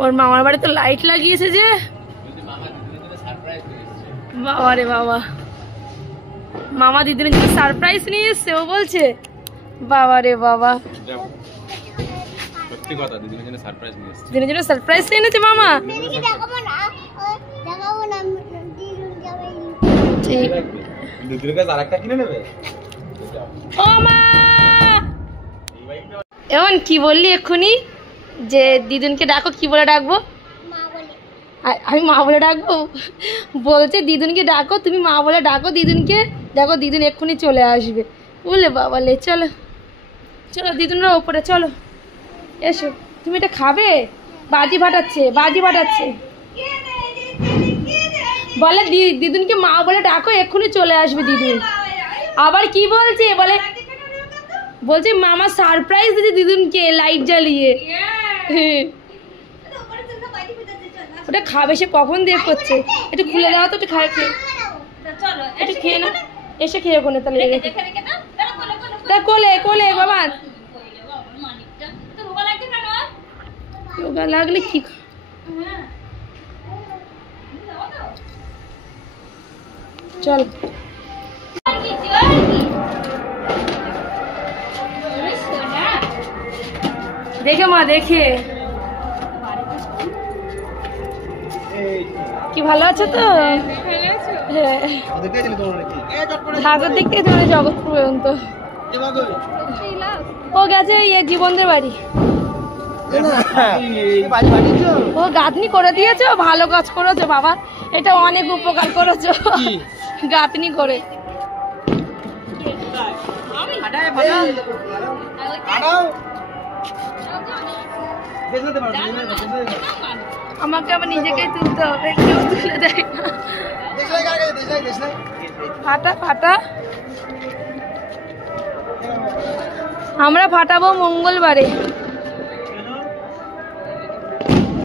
ওর মামার বাড়ি তো লাইট লাগিয়েছে যে, বাবা রে বাবা, মামা দিদির জন্য সারপ্রাইজ নিয়ে এসছে ও বলছে। বাবা রে বাবা, সত্যি কথা, দিদির জন্য সারপ্রাইজ নিয়ে এসছে। দিদির জন্য সারপ্রাইজ নিয়ে এনেছে মামা। ঠিক, দিদির কাছে আরেকটা কিনে নেবে। ও মা, এমন কি বললি এক্ষুনি যে দিদুনকে ডাকো, কি বলে ডাকবো? আমি মা বলে ডাকবো? বলছে দিদুনকে ডাকো, তুমি মা বলে ডাকো দিদুনকে, দেখো দিদুন এক্ষুনি চলে আসবে। বলে বাবা লে, চলো চলো দিদুনরা ওপরে চলো, এসো। তুমি এটা খাবে? বাজি ফাটাচ্ছে, বাজি ফাটাচ্ছে। বলে দিদুনকে মা বলে ডাকো, এক্ষুনি চলে আসবে দিদুন। আবার কি বলছে, বলছে মামা সারপ্রাইজ দিদি দিদুনকে লাইট জ্বালিয়ে। ওটা খাবে, সে কখন দেখ করছে। একটু খুলে দাও তো, একটু খায়, খেয়ে একটু খেয়ে না, এসে খেয়ে কোনে তাহলে। তা কোলে কোলে বাবা, রোগা লাগলে কি চল। দেখে মা, দেখে কি ভালো আছো তো? হ্যাঁ, ঠাকুর দেখতে তোমার জগৎপুর পর্যন্ত। ও গেছে জীবনদের বাড়ি। ও গাঁথনি করে দিয়েছো, ভালো কাজ করেছো বাবা, এটা অনেক উপকার করেছো গাঁথনি করে। আমাকে আবার নিজেকেই তুলতে হবে, কেউ তুলে দেয় না। ফাটা ফাটা, আমরা ফাটাবো মঙ্গলবারে।